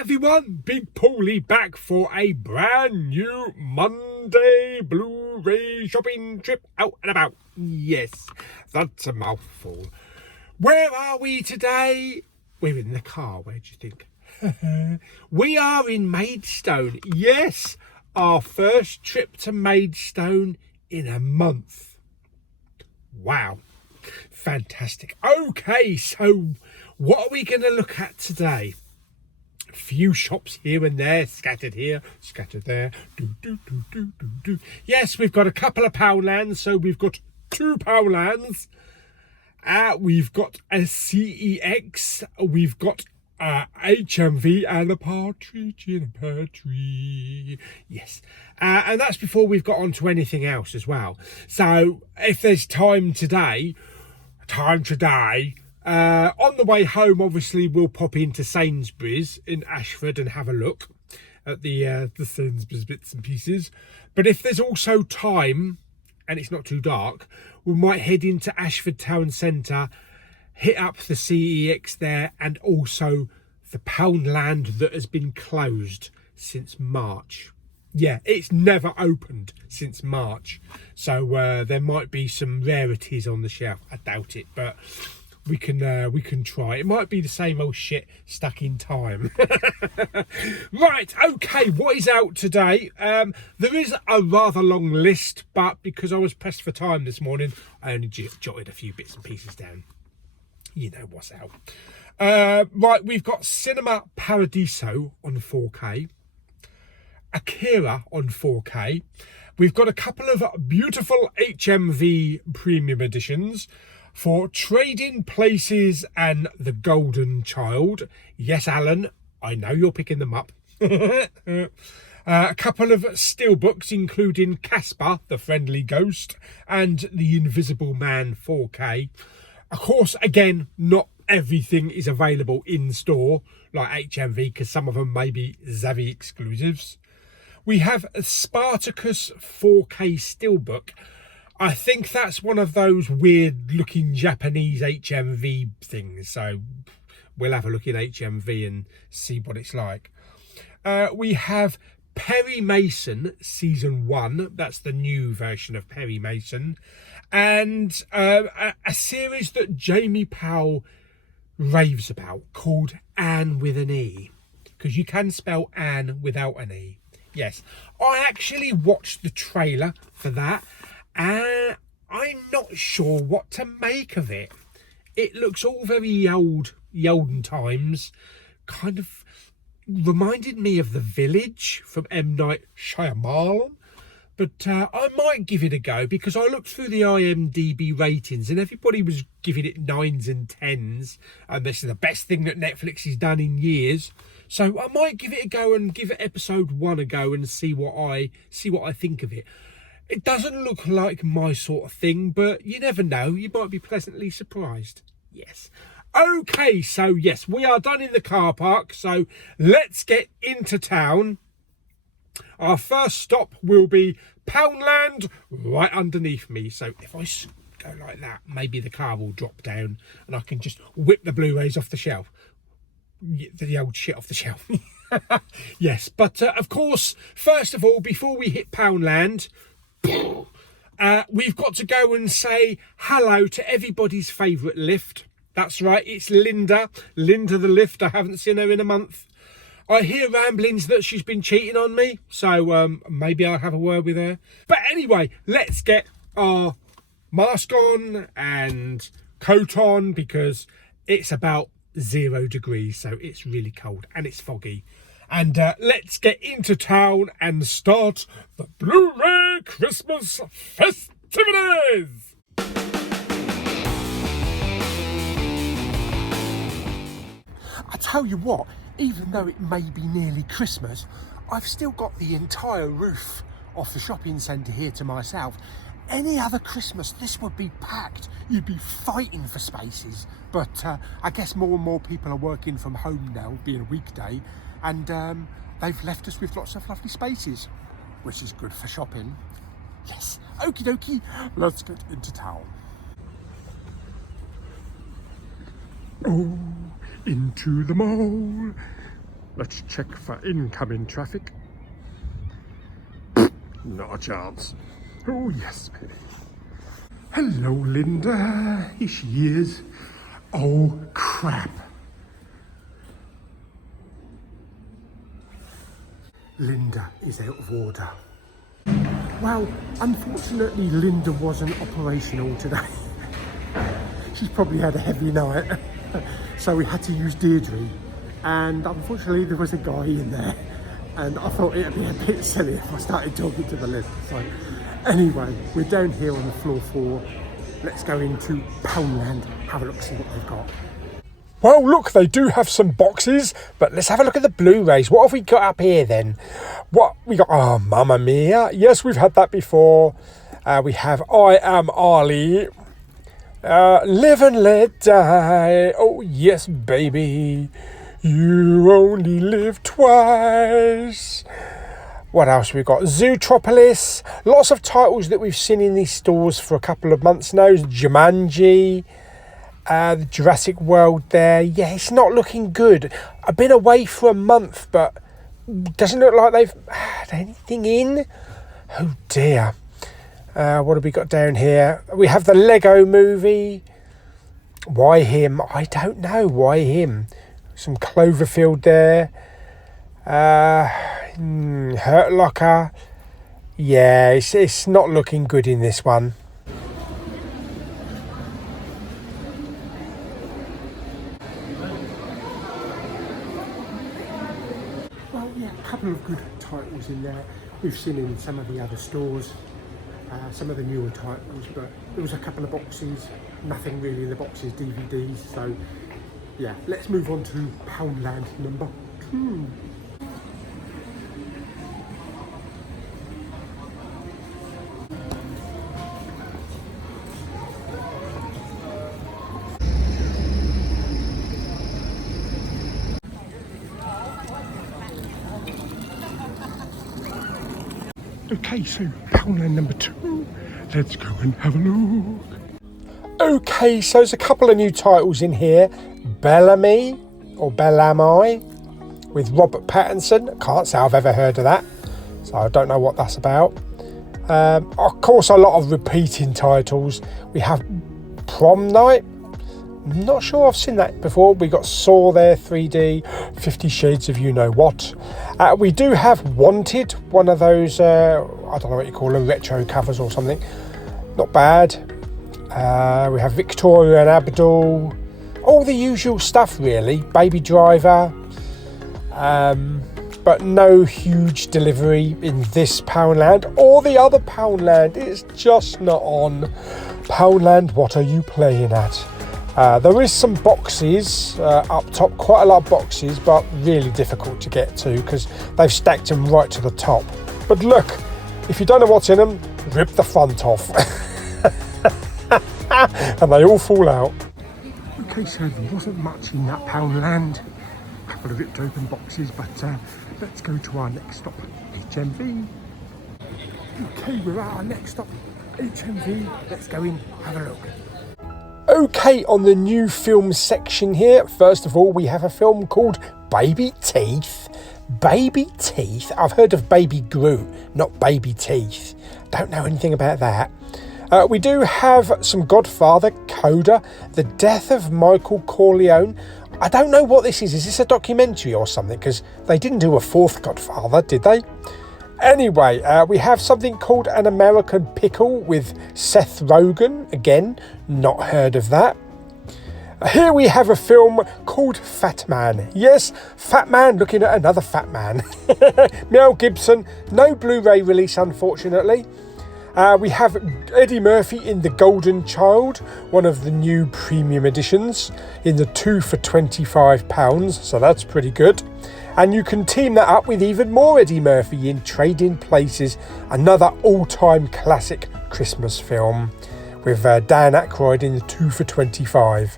everyone, Big Pauly back for a brand new Monday Blu-ray shopping trip out and about. Yes, that's a mouthful. Where are we today? We're in the car, where do you think? We are in Maidstone. Yes, our first trip to Maidstone in a month. Wow, fantastic. Okay, so what are we going to look at today? A few shops here and there, scattered here, scattered there. Yes, we've got a couple of Poundlands, so we've got two Poundlands. We've got a CEX, we've got HMV and a partridge in a pear tree. Yes, and that's before we've got on to anything else as well. So if there's time today, on the way home, obviously we'll pop into Sainsbury's in Ashford and have a look at the Sainsbury's bits and pieces. But if there's also time and it's not too dark, we might head into Ashford Town Centre, hit up the CEX there, and also the Poundland that has been closed since March. Yeah, it's never opened since March. So there might be some rarities on the shelf. I doubt it, but we can try. It might be the same old shit stuck in time. Right, okay, what is out today? There is a rather long list, but because I was pressed for time this morning, I only jotted a few bits and pieces down. You know what's out. Right, we've got Cinema Paradiso on 4K, Akira on 4K. We've got a couple of beautiful HMV premium editions for Trading Places and The Golden Child. Yes, Alan, I know you're picking them up. A couple of steelbooks, including Casper, the Friendly Ghost, and The Invisible Man 4K. Of course, again, not everything is available in store, like HMV, because some of them may be Zavvi exclusives. We have a Spartacus 4K steelbook. I think that's one of those weird looking Japanese HMV things. So we'll have a look at HMV and see what it's like. We have Perry Mason Season 1. That's the new version of Perry Mason. And a series that Jamie Powell raves about called Anne with an E. Because you can spell Anne without an E. Yes. I actually watched the trailer for that. I'm not sure what to make of it. It looks all very olden times. Kind of reminded me of The Village from M. Night Shyamalan. But I might give it a go, because I looked through the IMDb ratings and everybody was giving it 9s and 10s. And this is the best thing that Netflix has done in years. So I might give it a go and give episode 1 a go and see what I think of it. It doesn't look like my sort of thing, but you never know. You might be pleasantly surprised. Yes. Okay, so yes, we are done in the car park. So let's get into town. Our first stop will be Poundland, right underneath me. So if I go like that, maybe the car will drop down and I can just whip the Blu-rays off the shelf. The old shit off the shelf. Yes, but of course, first of all, before we hit Poundland, we've got to go and say hello to everybody's favourite lift. That's right, it's Linda the lift. I haven't seen her in a month. I hear ramblings that she's been cheating on me, so maybe I'll have a word with her. But anyway, let's get our mask on and coat on, because it's about 0 degrees, so it's really cold and it's foggy. And let's get into town and start the Blu-ray Christmas festivities! I tell you what, even though it may be nearly Christmas, I've still got the entire roof of the shopping centre here to myself. Any other Christmas, this would be packed. You'd be fighting for spaces. But I guess more and more people are working from home now, being a weekday. And they've left us with lots of lovely spaces, which is good for shopping. Yes, okie dokie, let's get into town. Oh, into the mall. Let's check for incoming traffic. Not a chance. Oh yes, baby. Hello, Linda. Here she is. Oh crap. Linda is out of order. Well, unfortunately, Linda wasn't operational today. She's probably had a heavy night. So we had to use Deirdre. And unfortunately, there was a guy in there. And I thought it'd be a bit silly if I started talking to the list. So anyway, we're down here on the floor 4. Let's go into Poundland, have a look, see what they've got. Well, look, they do have some boxes, but let's have a look at the Blu-rays. What have we got up here then? What we got? Oh, Mamma Mia. Yes, we've had that before. We have I Am Ali. Live and Let Die. Oh, yes, baby. You only live twice. What else we got? Zootropolis. Lots of titles that we've seen in these stores for a couple of months now. Jumanji. The Jurassic World there. Yeah, it's not looking good. I've been away for a month, but doesn't look like they've had anything in. Oh dear. What have we got down here? We have the Lego Movie. Why him? I don't know. Why him? Some Cloverfield there. Hurt Locker. Yeah, it's not looking good in this one. Well, yeah, a couple of good titles in there. We've seen in some of the other stores, some of the newer titles, but there was a couple of boxes. Nothing really in the boxes, DVDs. So yeah, let's move on to Poundland number 2. Okay, so Poundland number 2. Let's go and have a look. Okay, so there's a couple of new titles in here. Bellamy, or Bellamy, with Robert Pattinson. Can't say I've ever heard of that, so I don't know what that's about. Of course, a lot of repeating titles. We have Prom Night. I'm not sure I've seen that before. We got Saw there, 3D, 50 Shades of You Know What. We do have Wanted, one of those, I don't know what you call them, retro covers or something. Not bad. We have Victoria and Abdul. All the usual stuff really. Baby Driver. But no huge delivery in this Poundland or the other Poundland. It's just not on. Poundland, what are you playing at? There is some boxes up top, quite a lot of boxes, but really difficult to get to because they've stacked them right to the top. But look, if you don't know what's in them, rip the front off. And they all fall out. Okay, so there wasn't much in that Poundland. A couple of ripped open boxes, but let's go to our next stop, HMV. Okay, we're at our next stop, HMV. Let's go in, have a look. Okay, on the new film section here, first of all, we have a film called Baby Teeth. Baby Teeth? I've heard of Baby Groot, not Baby Teeth. Don't know anything about that. We do have some Godfather, Coda, The Death of Michael Corleone. I don't know what this is. Is this a documentary or something? Because they didn't do a 4th Godfather, did they? Anyway, we have something called An American Pickle with Seth Rogen. Again, not heard of that. Here we have a film called Fat Man. Yes, Fat Man looking at another fat man. Mel Gibson. No Blu-ray release, unfortunately. We have Eddie Murphy in The Golden Child, one of the new premium editions, in the 2 for £25, so that's pretty good. And you can team that up with even more Eddie Murphy in Trading Places, another all-time classic Christmas film, with Dan Aykroyd in the 2 for £25.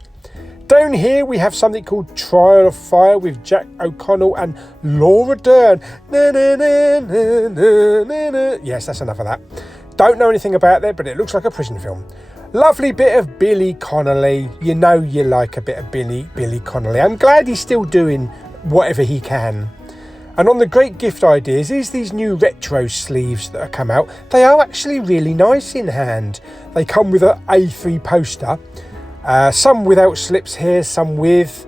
Down here we have something called Trial of Fire with Jack O'Connell and Laura Dern. Na, na, na, na, na, na, na. Yes, that's enough of that. Don't know anything about that, but it looks like a prison film. Lovely bit of Billy Connolly. You know you like a bit of Billy Connolly. I'm glad he's still doing whatever he can. And on the great gift ideas is these new retro sleeves that have come out. They are actually really nice in hand. They come with an A3 poster, some without slips here, some with.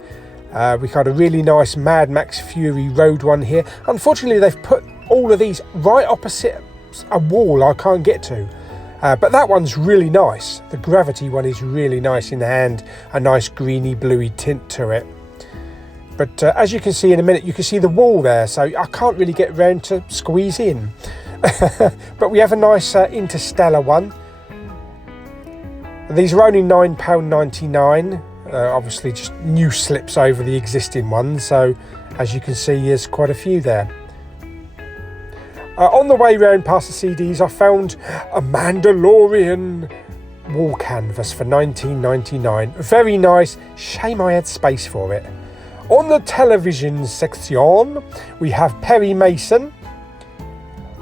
We've got a really nice Mad Max Fury Road one here. Unfortunately, they've put all of these right opposite a wall I can't get to. But that one's really nice. The Gravity one is really nice in the hand. A nice greeny bluey tint to it. But as you can see in a minute, you can see the wall there, so I can't really get round to squeeze in. But we have a nice Interstellar one. These are only £9.99. Obviously just new slips over the existing ones, so as you can see, there's quite a few there. On the way round past the CDs, I found a Mandalorian wall canvas for £19.99. Very nice. Shame I had space for it. On the television section, we have Perry Mason.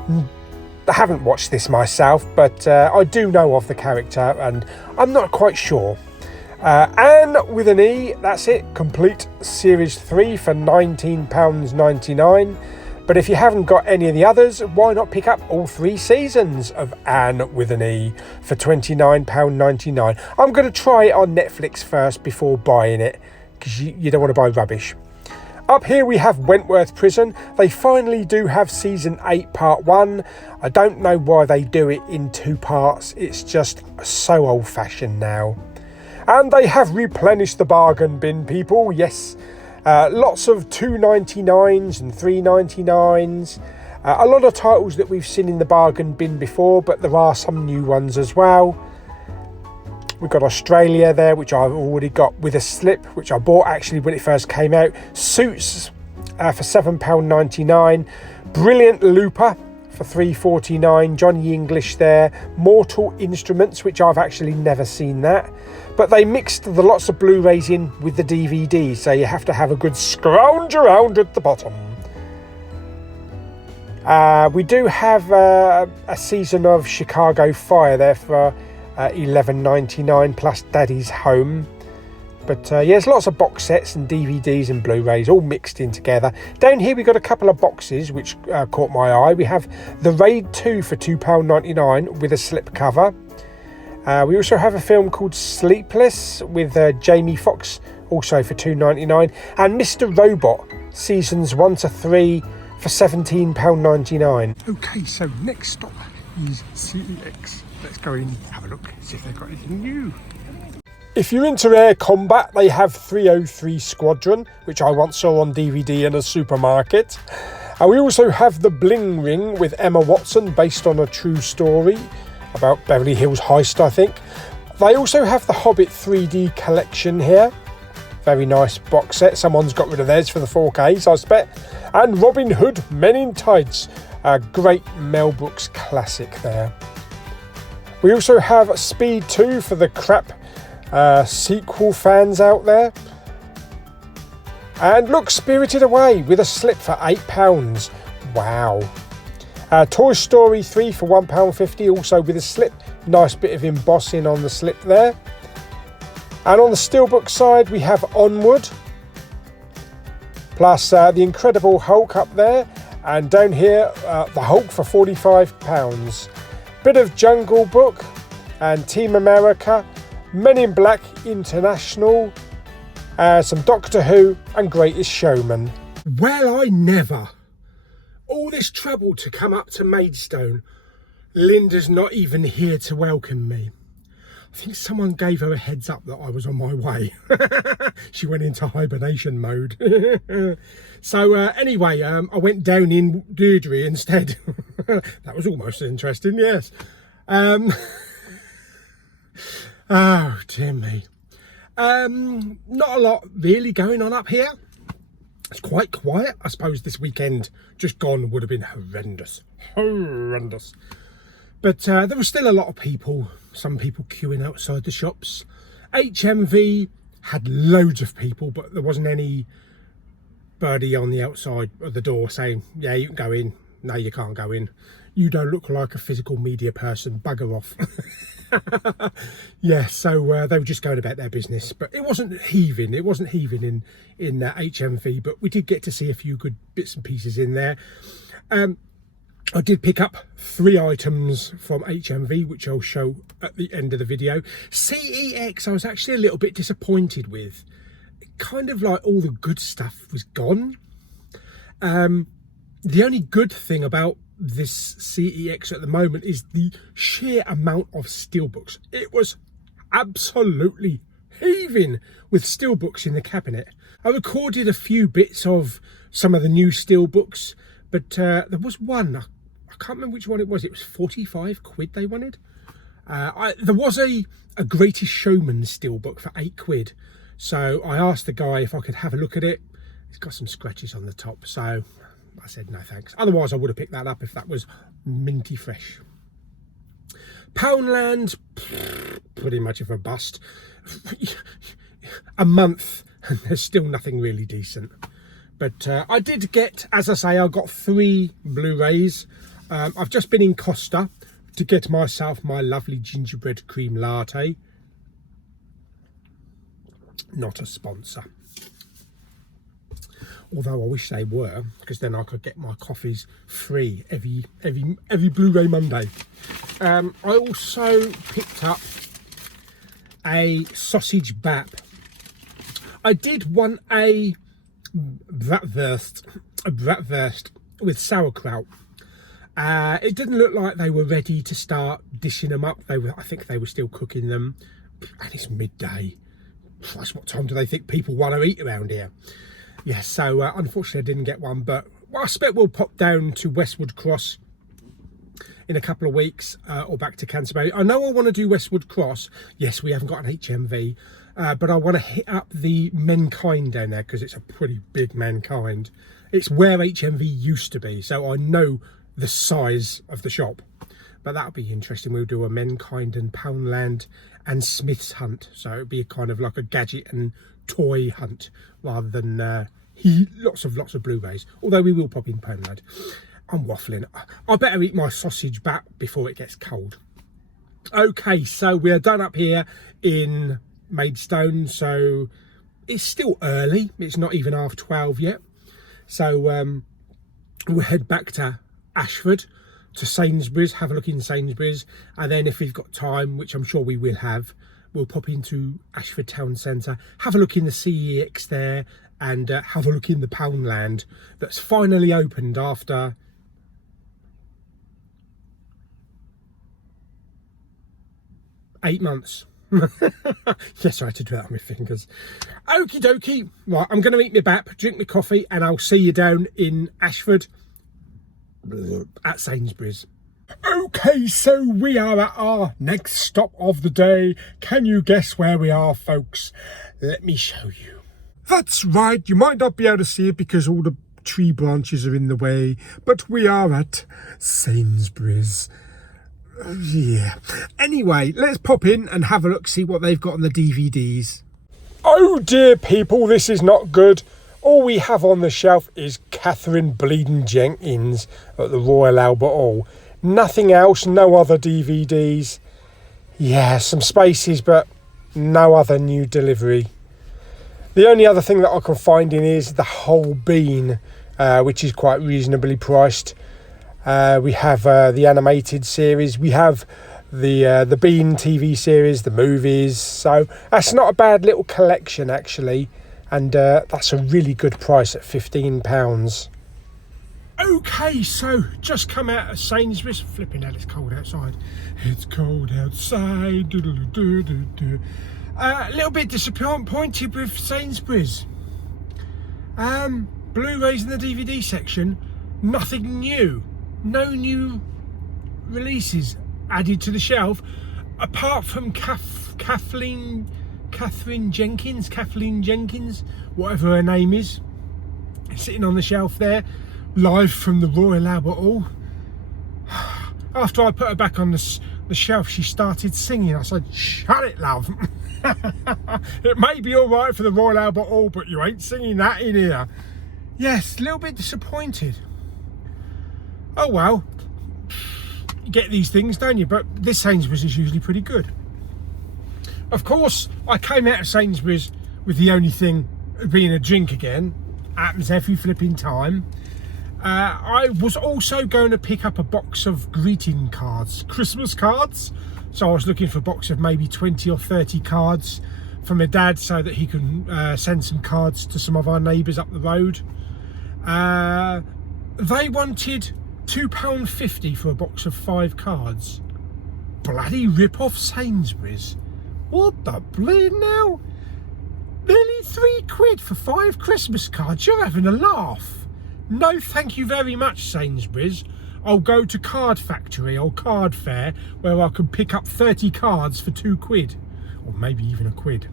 I haven't watched this myself, but I do know of the character, and I'm not quite sure. Anne with an E, that's it, complete series 3 for £19.99. But if you haven't got any of the others, why not pick up all 3 seasons of Anne with an E for £29.99. I'm going to try it on Netflix first before buying it, because you don't want to buy rubbish. Up here we have Wentworth Prison. They finally do have season 8 part 1. I don't know why they do it in 2 parts. It's just so old fashioned now. And they have replenished the bargain bin, people. Yes, lots of £2.99s and £3.99s. A lot of titles that we've seen in the bargain bin before, but there are some new ones as well. We've got Australia there, which I've already got with a slip, which I bought actually when it first came out. Suits for £7.99. Brilliant Looper for £3.49. Johnny English there. Mortal Instruments, which I've actually never seen that. But they mixed the lots of Blu-rays in with the DVDs, so you have to have a good scrounge around at the bottom. We do have a season of Chicago Fire there for $11.99 plus Daddy's Home. But yeah, there's lots of box sets and DVDs and Blu-rays all mixed in together. Down here we've got a couple of boxes which caught my eye. We have The Raid 2 for £2.99 with a slip cover. We also have a film called Sleepless with Jamie Foxx, also for £2.99, and Mr. Robot seasons 1 to 3 for £17.99. Okay, so next stop is CEX. Let's go in, have a look, see if they've got anything new. If you're into air combat, they have 303 Squadron, which I once saw on DVD in a supermarket. We also have The Bling Ring with Emma Watson, based on a true story about Beverly Hills Heist, I think. They also have the Hobbit 3D collection here. Very nice box set. Someone's got rid of theirs for the 4Ks, I expect. And Robin Hood Men in Tights. A great Mel Brooks classic there. We also have Speed 2 for the crap sequel fans out there. And look, Spirited Away with a slip for £8. Wow. Toy Story 3 for £1.50, also with a slip. Nice bit of embossing on the slip there. And on the steelbook side, we have Onward. Plus the Incredible Hulk up there. And down here, the Hulk for £45. Bit of Jungle Book and Team America. Men in Black International. Some Doctor Who and Greatest Showman. Well, I never. All this trouble to come up to Maidstone. Linda's not even here to welcome me. I think someone gave her a heads up that I was on my way. She went into hibernation mode. So anyway, I went down in Deirdre instead. That was almost interesting, yes. Oh, dear me. Not a lot really going on up here. It's quite quiet. I suppose this weekend just gone would have been horrendous. Horrendous. But there were still a lot of people. Some people queuing outside the shops. HMV had loads of people, but there wasn't any birdie on the outside of the door saying, yeah, you can go in. no, you can't go in. You don't look like a physical media person, bugger off. Yeah, so they were just going about their business, but it wasn't heaving in HMV, but we did get to see a few good bits and pieces in there. I did pick up 3 items from HMV, which I'll show at the end of the video. CEX, I was actually a little bit disappointed with. Kind of like all the good stuff was gone. The only good thing about this CEX at the moment is the sheer amount of steelbooks. It was absolutely heaving with steelbooks in the cabinet. I recorded a few bits of some of the new steelbooks, but there was one, I can't remember which one it was. It was 45 quid they wanted. There was a Greatest Showman steelbook for 8 quid. So I asked the guy if I could have a look at it. It's got some scratches on the top, so I said no thanks. Otherwise I would have picked that up if that was minty fresh. Poundland, pretty much of a bust. A month and there's still nothing really decent. But I did get, as I say, I got 3 Blu-rays. I've just been in Costa to get myself my lovely gingerbread cream latte. Not a sponsor. Although I wish they were, because then I could get my coffees free every Blu-ray Monday. I also picked up a sausage bap. I did want a bratwurst with sauerkraut. It didn't look like they were ready to start dishing them up. I think they were still cooking them, and it's midday. Christ, what time do they think people want to eat around here? Yeah, so unfortunately I didn't get one, but I expect we'll pop down to Westwood Cross in a couple of weeks, or back to Canterbury. I know I want to do Westwood Cross. Yes, we haven't got an HMV, but I want to hit up the Mankind down there, because it's a pretty big Mankind. It's where HMV used to be, so I know the size of the shop. But that'll be interesting. We'll do a Mankind and Poundland and Smith's hunt, so it'll be kind of like a gadget and toy hunt rather than lots of Blu-rays, although we will pop in Poundland. I'm waffling. I better eat my sausage back before it gets cold. Okay, so we are done up here in Maidstone, so it's still early. It's not even 12:30 yet, so we'll head back to Ashford, to Sainsbury's, have a look in Sainsbury's, and then if we've got time, which I'm sure we will have, we'll pop into Ashford Town Centre, have a look in the CEX there, and have a look in the Poundland that's finally opened after 8 months. Yes, I had to do that on my fingers. Okie dokie. Right, I'm going to eat my bap, drink my coffee, and I'll see you down in Ashford at Sainsbury's. Okay, so we are at our next stop of the day. Can you guess where we are, folks? Let me show you. That's right, you might not be able to see it because all the tree branches are in the way, but we are at Sainsbury's. Yeah. Anyway, let's pop in and have a look, see what they've got on the DVDs. Oh dear people, this is not good. All we have on the shelf is Catherine Bleeding Jenkins at the Royal Albert Hall. Nothing else, no other DVDs. Yeah, some Spaces, but no other new delivery. The only other thing that I can find in is the Whole Bean, which is quite reasonably priced. We have the animated series. We have the Bean TV series, the movies. So that's not a bad little collection, actually. And that's a really good price at £15. Okay, so just come out of Sainsbury's. Flipping hell, it's cold outside. It's cold outside. A little bit disappointed with Sainsbury's. Blu-rays in the DVD section, nothing new. No new releases added to the shelf, apart from Kathleen Jenkins, whatever her name is, sitting on the shelf there, live from the Royal Albert Hall. After I put her back on the shelf, she started singing. I said, "Shut it, love." It may be all right for the Royal Albert Hall, but you ain't singing that in here. Yes, a little bit disappointed. Oh well, you get these things, don't you? But this Sainsbury's is usually pretty good. Of course, I came out of Sainsbury's with the only thing being a drink again. Happens every flipping time. I was also going to pick up a box of greeting cards, Christmas cards. So I was looking for a box of maybe 20 or 30 cards for my dad so that he can send some cards to some of our neighbours up the road. They wanted £2.50 for a box of 5 cards. Bloody rip-off Sainsbury's. What the bleed now? Nearly £3 for 5 Christmas cards. You're having a laugh. No thank you very much, Sainsbury's. I'll go to Card Factory or Card Fair where I can pick up 30 cards for £2. Or maybe even £1.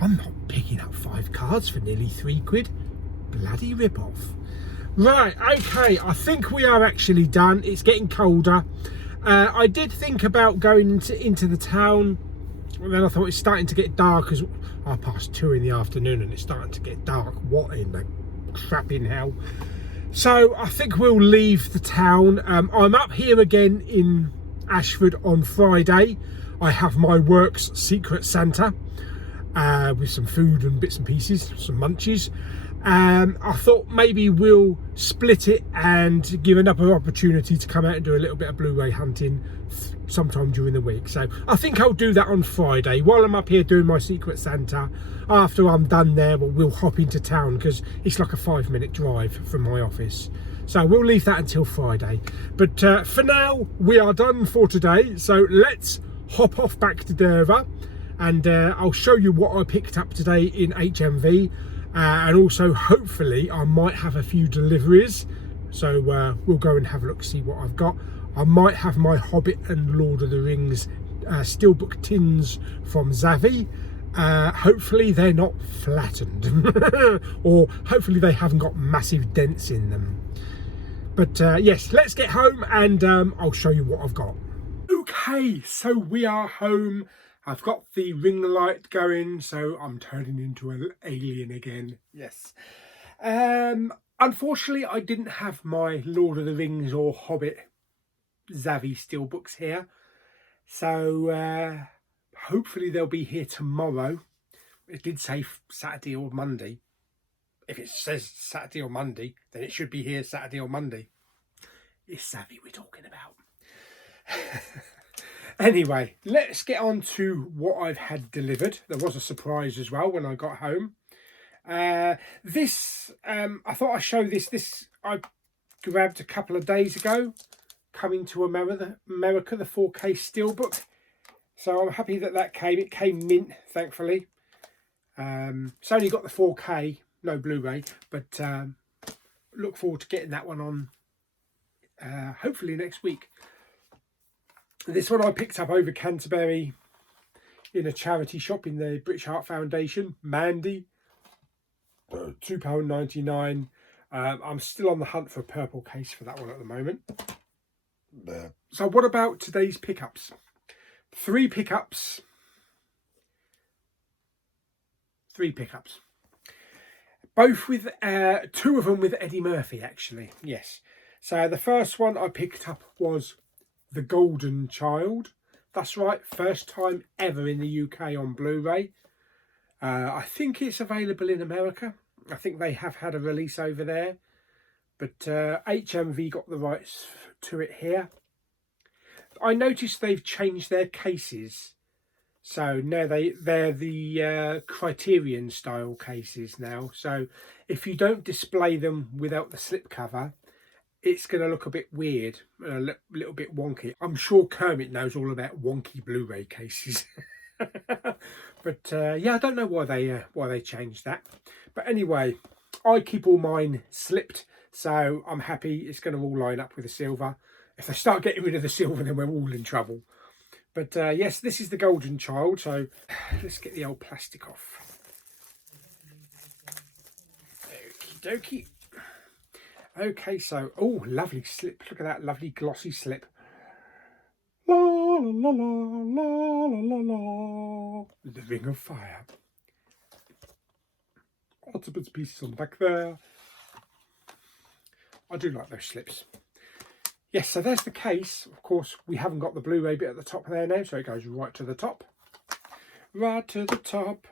I'm not picking up 5 cards for nearly £3. Bloody rip-off. Right, okay, I think we are actually done. It's getting colder. I did think about going into the town, and then I thought it's starting to get dark as 2:30 in the afternoon and it's starting to get dark. What in the crap in hell? So I think we'll leave the town. I'm up here again in Ashford on Friday. I have my work's Secret Santa with some food and bits and pieces, some munchies. I thought maybe we'll split it and give another opportunity to come out and do a little bit of Blu-ray hunting sometime during the week. So I think I'll do that on Friday while I'm up here doing my Secret Santa. After I'm done there, we'll hop into town because it's like a 5-minute drive from my office. So we'll leave that until Friday. But for now, we are done for today. So let's hop off back to Derva and I'll show you what I picked up today in HMV. And also, hopefully, I might have a few deliveries. So we'll go and have a look, see what I've got. I might have my Hobbit and Lord of the Rings steelbook tins from Zavvi. Hopefully they're not flattened. Or hopefully they haven't got massive dents in them. But yes, let's get home and I'll show you what I've got. Okay, so we are home. I've got the ring light going, so I'm turning into an alien again. Yes. Unfortunately, I didn't have my Lord of the Rings or Hobbit Zavvi steelbooks here. So hopefully they'll be here tomorrow. It did say Saturday or Monday. If it says Saturday or Monday, then it should be here Saturday or Monday. It's Zavvi we're talking about. Anyway, let's get on to what I've had delivered. There was a surprise as well when I got home. I thought I'd show this. This I grabbed a couple of days ago, coming to America, the 4K steelbook. So I'm happy that came. It came mint, thankfully. It's only got the 4K, no Blu-ray, but look forward to getting that one on hopefully next week. This one I picked up over Canterbury in a charity shop in the British Heart Foundation, Mandy, £2.99. I'm still on the hunt for a purple case for that one at the moment. So what about today's pickups? 3 pickups. 3 pickups. Both with, 2 of them with Eddie Murphy, actually. Yes. So the first one I picked up was The Golden Child. That's right, first time ever in the UK on Blu-ray. I think it's available in America. I think they have had a release over there. But HMV got the rights to it here. I noticed they've changed their cases. So now they're the Criterion style cases now. So if you don't display them without the slipcover, it's going to look a bit weird, a little bit wonky. I'm sure Kermit knows all about wonky Blu-ray cases. But yeah, I don't know why they changed that. But anyway, I keep all mine slipped, so I'm happy it's going to all line up with the silver. If they start getting rid of the silver, then we're all in trouble. But yes, this is The Golden Child, so let's get the old plastic off. Okie dokie. Okay, so, oh, lovely slip. Look at that lovely glossy slip. La, la, la, la, la, la, la. The Ring of Fire. Octopus pieces on the back there. I do like those slips. Yes, so there's the case. Of course, we haven't got the Blu-ray bit at the top there now, so it goes right to the top. Right to the top.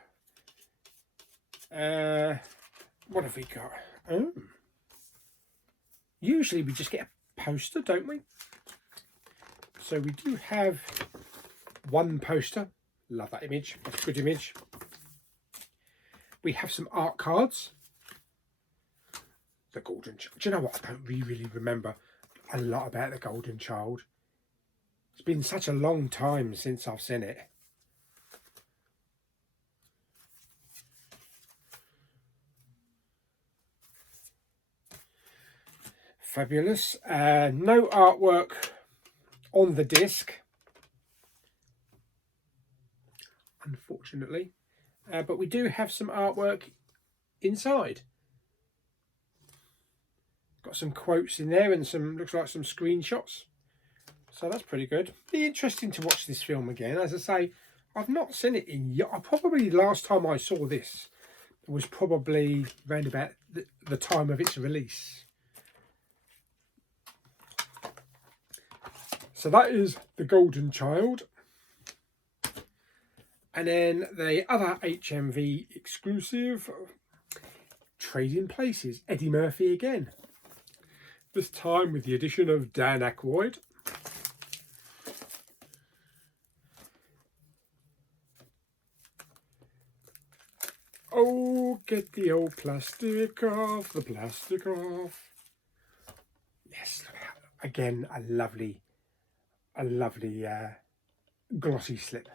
What have we got? Oh. Usually we just get a poster, don't we? So we do have one poster. Love that image. That's a good image. We have some art cards. The Golden Child. Do you know what? I don't really remember a lot about the Golden Child. It's been such a long time since I've seen it. Fabulous. No artwork on the disc, unfortunately, but we do have some artwork inside. Got some quotes in there and some, looks like some screenshots, so that's pretty good. Be interesting to watch this film again. As I say, I've not seen it in yet. Probably last time I saw this was probably around about the time of its release. So that is the Golden Child. And then the other HMV exclusive, Trading Places, Eddie Murphy again. This time with the addition of Dan Aykroyd. Oh, get the old plastic off, the plastic off. Yes, again, a lovely glossy slip.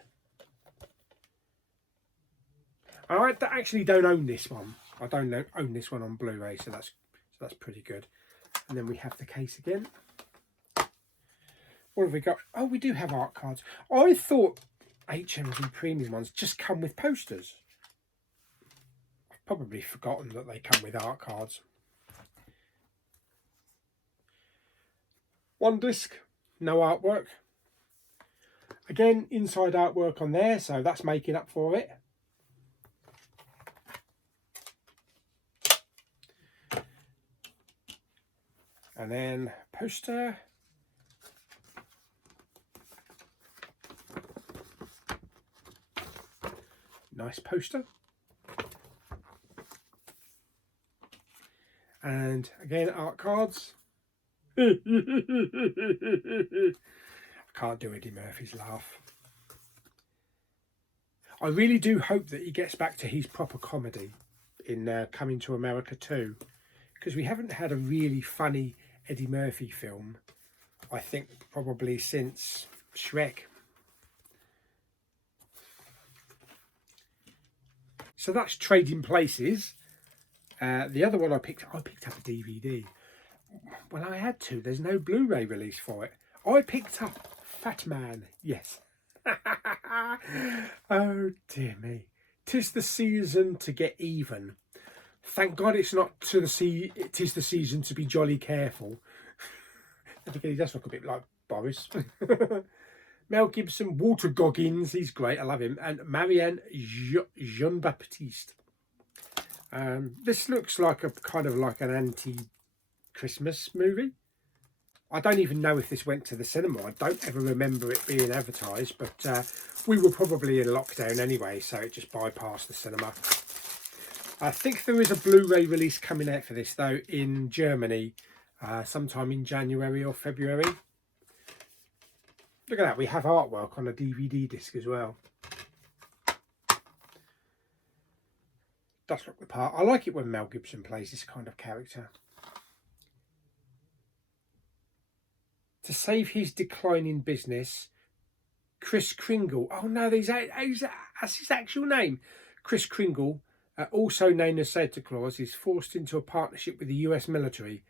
I actually don't own this one. I don't own this one on Blu-ray, so that's pretty good. And then we have the case again. What have we got? Oh, we do have art cards. I thought HMV premium ones just come with posters. I've probably forgotten that they come with art cards. One disc, no artwork. Again, inside artwork on there, so that's making up for it. And then poster. Nice poster. And again, art cards. I can't do Eddie Murphy's laugh. I really do hope that he gets back to his proper comedy in Coming to America 2, because we haven't had a really funny Eddie Murphy film, I think, probably since Shrek. So that's Trading Places. The other one I picked up a DVD. Well, I had to. There's no Blu-ray release for it. I picked up Fat Man. Yes. Oh dear me. 'Tis the season to get even. Thank God it's not it is the season to be jolly careful. He does look a bit like Boris. Mel Gibson, Walter Goggins, he's great, I love him, and Marianne Jean-Baptiste. This looks like a kind of like an anti-Christmas movie. I don't even know if this went to the cinema. I don't ever remember it being advertised, but we were probably in lockdown anyway, so it just bypassed the cinema. I think there is a Blu-ray release coming out for this, though, in Germany, sometime in January or February. Look at that, we have artwork on a DVD disc as well. Does look the part. I like it when Mel Gibson plays this kind of character. To save his declining business, Kris Kringle. Oh no, that's his actual name. Kris Kringle, also known as Santa Claus, is forced into a partnership with the US military.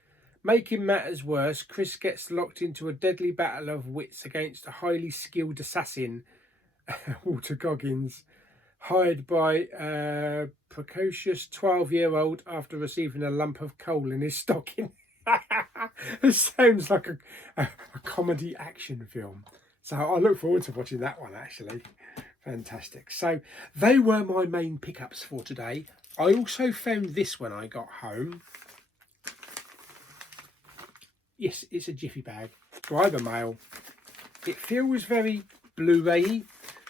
Making matters worse, Chris gets locked into a deadly battle of wits against a highly skilled assassin, Walter Goggins, hired by a precocious 12-year-old after receiving a lump of coal in his stocking. It sounds like a comedy action film. So I look forward to watching that one, actually. Fantastic. So they were my main pickups for today. I also found this when I got home. Yes, it's a jiffy bag. subscriber mail. It feels very Blu-ray-y,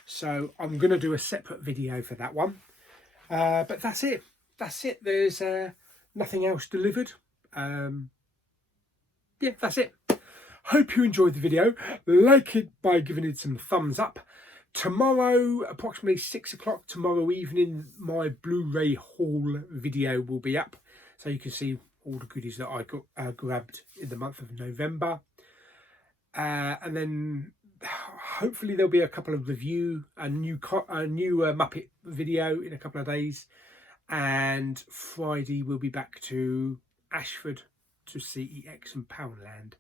so I'm going to do a separate video for that one. But that's it. That's it. There's nothing else delivered. Yeah, that's it. Hope you enjoyed the video. Like it by giving it some thumbs up. Tomorrow, approximately 6 o'clock tomorrow evening, my Blu-ray haul video will be up. So you can see all the goodies that I got grabbed in the month of November. And then hopefully there'll be a couple of review, a new Muppet video in a couple of days. And Friday we'll be back to Ashford to CEX and Poundland.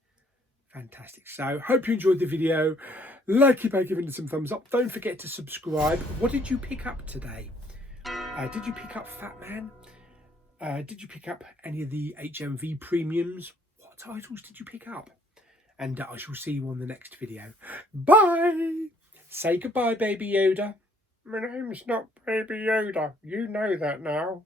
Fantastic. So hope you enjoyed the video. Like it by giving it some thumbs up. Don't forget to subscribe. What did you pick up today? Did you pick up Fat Man? Did you pick up any of the HMV premiums? What titles did you pick up? And I shall see you on the next video. Bye! Say goodbye, Baby Yoda. My name's not Baby Yoda. You know that now.